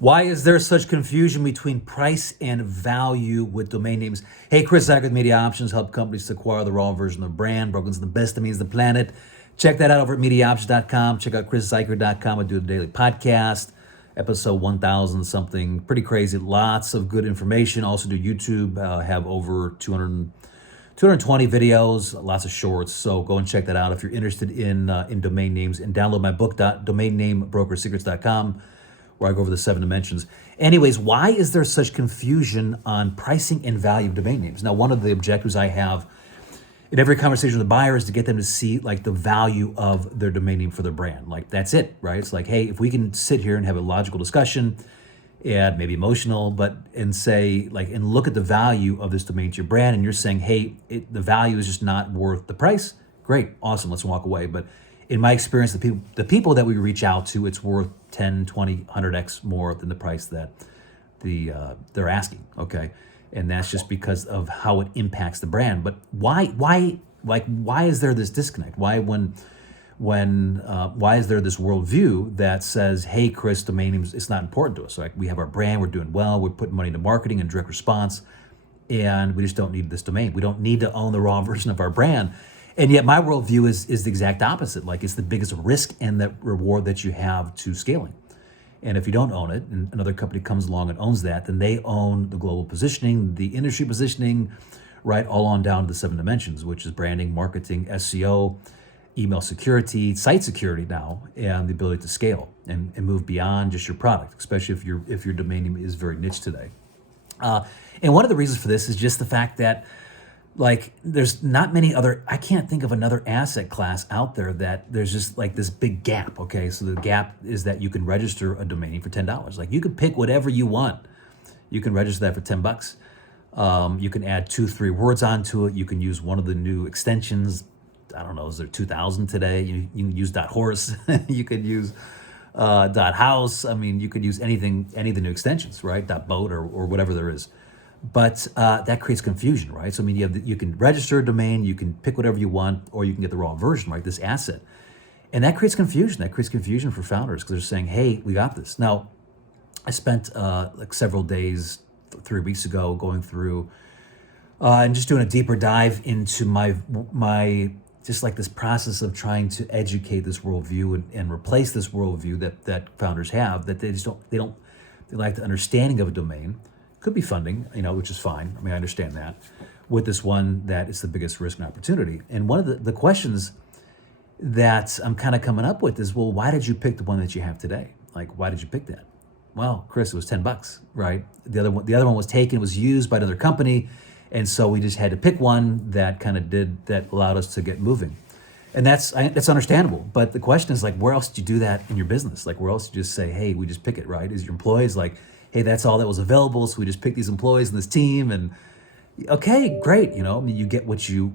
Why is there such confusion between price and value with domain names? Hey, Chris Zuiker with Media Options help companies to acquire the raw version of the brand. Broken's the best that means the planet. Check that out over at MediaOptions.com. Check out ChrisZuiker.com. I do a daily podcast, episode 1000 something, pretty crazy. Lots of good information. Also do YouTube. Have over 220 videos, lots of shorts. So go and check that out if you're interested in domain names, and download my book, domainnamebrokersecrets.com, where I go over the 7 dimensions. Anyways, why is there such confusion on pricing and value of domain names? Now, one of the objectives I have in every conversation with the buyer is to get them to see like the value of their domain name for their brand. Like that's it, right? It's like, hey, if we can sit here and have a logical discussion and maybe emotional, and say like, and look at the value of this domain to your brand, and you're saying, hey, the value is just not worth the price. Great, awesome, let's walk away. But in my experience, the people that we reach out to, it's worth 10, 20, 100x more than the price that they're asking, okay? And that's just because of how it impacts the brand. But why is there this disconnect? Why is there this worldview that says, hey, Chris, domain names, it's not important to us. Like we have our brand, we're doing well, we're putting money into marketing and direct response, and we just don't need this domain. We don't need to own the raw version of our brand. And yet my worldview is the exact opposite. Like it's the biggest risk and the reward that you have to scaling. And if you don't own it, and another company comes along and owns that, then they own the global positioning, the industry positioning, right, all on down to the 7 dimensions, which is branding, marketing, SEO, email security, site security now, and the ability to scale and move beyond just your product, especially if your domain name is very niche today. And one of the reasons for this is just the fact that like there's not many other, I can't think of another asset class out there that there's just like this big gap. Okay, so the gap is that you can register a domain name for $10. Like you can pick whatever you want. You can register that for $10. You can add 2-3 words onto it. You can use one of the new extensions. I don't know, is there 2000 today? You can use .horse. You could use .house. I mean, you could use any of the new extensions, right? .boat or whatever there is. But that creates confusion, right? So I mean, you can register a domain, you can pick whatever you want, or you can get the raw version, right? This asset, and that creates confusion. That creates confusion for founders because they're saying, "Hey, we got this." Now, I spent like several days, 3 weeks ago, going through and just doing a deeper dive into my just like this process of trying to educate this worldview and replace this worldview that founders have, that they lack the understanding of a domain. Could be funding, which is fine. I mean, I understand that. With this one, that is the biggest risk and opportunity. And one of the questions that I'm kind of coming up with is, well, why did you pick the one that you have today? Like, why did you pick that? Well, Chris, it was $10, right? The other one was taken, it was used by another company, and so we just had to pick one that allowed us to get moving. And that's understandable. But the question is like, where else do you do that in your business? Like, where else do you just say, hey, we just pick it, right? Is your employees like, hey, that's all that was available, so we just picked these employees and this team, and okay, great. I mean, you get what you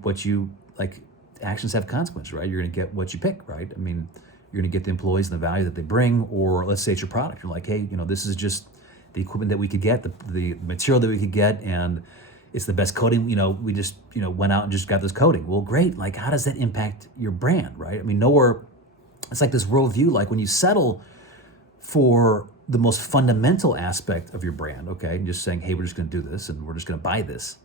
like. Actions have consequences, right? You're gonna get what you pick, right? I mean, you're gonna get the employees and the value that they bring, or let's say it's your product. You're like, hey, this is just the equipment that we could get, the material that we could get, and it's the best coating. We just went out and just got this coating. Well, great. Like, how does that impact your brand, right? I mean, nowhere. It's like this worldview. Like when you settle for the most fundamental aspect of your brand, okay, and just saying, hey, we're just going to do this and we're just going to buy this,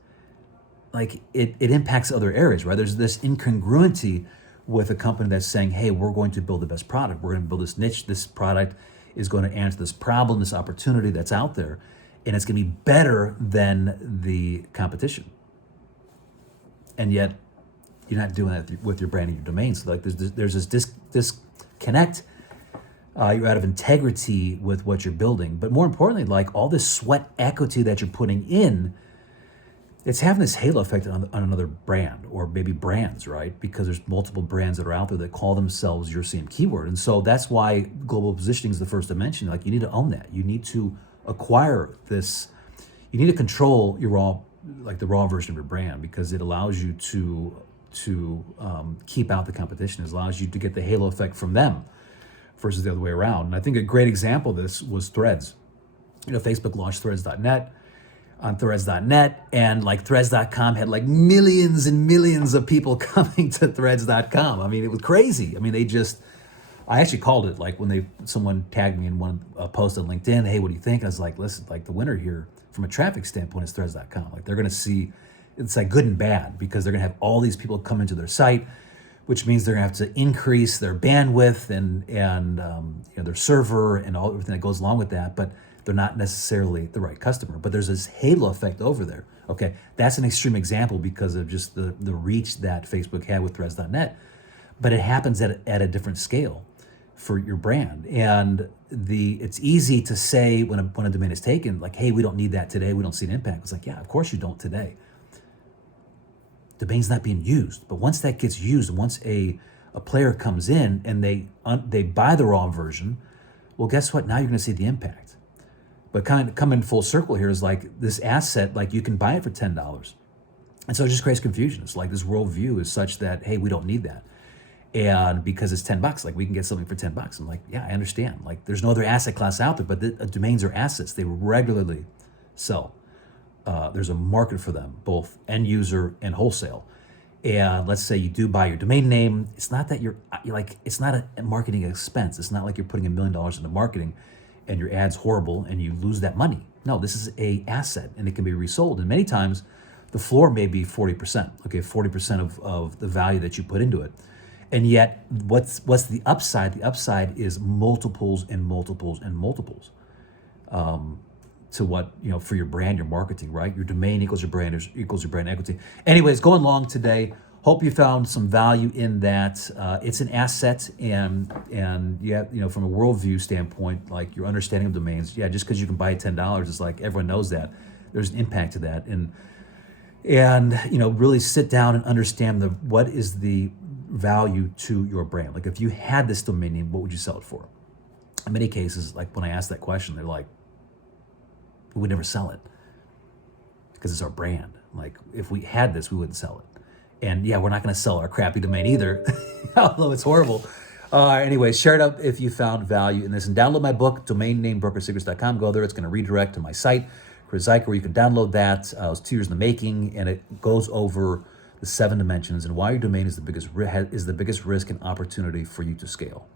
like it impacts other areas, right? There's this incongruency with a company that's saying, hey, we're going to build the best product, we're going to build this niche, this product is going to answer this problem, this opportunity that's out there, and it's going to be better than the competition. And yet you're not doing that with your brand and your domain. So like there's this disconnect. You're out of integrity with what you're building. But more importantly, like all this sweat equity that you're putting in, it's having this halo effect on another brand or maybe brands, right? Because there's multiple brands that are out there that call themselves your same keyword. And so that's why global positioning is the first dimension. Like you need to own that. You need to acquire this. You need to control the raw version of your brand, because it allows you to keep out the competition. It allows you to get the halo effect from them versus the other way around. And I think a great example of this was Threads. Facebook launched Threads.net on Threads.net, and like Threads.com had like millions and millions of people coming to Threads.com. I mean, it was crazy. I mean, they just I actually called it, like when someone tagged me in one post on LinkedIn, hey, what do you think? I was like, listen, like the winner here from a traffic standpoint is threads.com. Like they're going to see, it's like good and bad, because they're going to have all these people come into their site, which means they're going to have to increase their bandwidth and their server and everything that goes along with that. But they're not necessarily the right customer. But there's this halo effect over there. Okay, that's an extreme example because of just the reach that Facebook had with threads.net. But it happens at a different scale for your brand. And it's easy to say when a domain is taken, like, hey, we don't need that today. We don't see an impact. It's like, yeah, of course you don't today. Domain's not being used. But once that gets used, once a player comes in and they buy the raw version, well, guess what? Now you're going to see the impact. But kind of coming full circle here is like this asset, like you can buy it for $10. And so it just creates confusion. It's like this worldview is such that, hey, we don't need that. And because it's $10, like we can get something for $10. I'm like, yeah, I understand. Like there's no other asset class out there, but domains are assets. They regularly sell. There's a market for them, both end user and wholesale. And let's say you do buy your domain name. It's not that it's not a marketing expense. It's not like you're putting $1 million into marketing and your ad's horrible and you lose that money. No, this is a asset and it can be resold. And many times the floor may be 40%. Okay, 40% of the value that you put into it. And yet, what's the upside? The upside is multiples and multiples and multiples to what, for your brand, your marketing, right? Your domain equals your brand equity. Anyways, going long today. Hope you found some value in that. It's an asset, and yeah, from a worldview standpoint, like your understanding of domains, yeah, just because you can buy it $10, it's like everyone knows that. There's an impact to that, and really sit down and understand what is the value to your brand. Like if you had this domain name, what would you sell it for? In many cases, like when I ask that question, they're like, we would never sell it because it's our brand. Like if we had this, we wouldn't sell it. And yeah, we're not going to sell our crappy domain either, although it's horrible. Anyways, share it up if you found value in this, and download my book, domainnamebrokersecrets.com. Go there. It's going to redirect to my site, Chris Zuiker, where you can download that. It was 2 years in the making, and it goes over the 7 dimensions and why your domain is the biggest risk and opportunity for you to scale.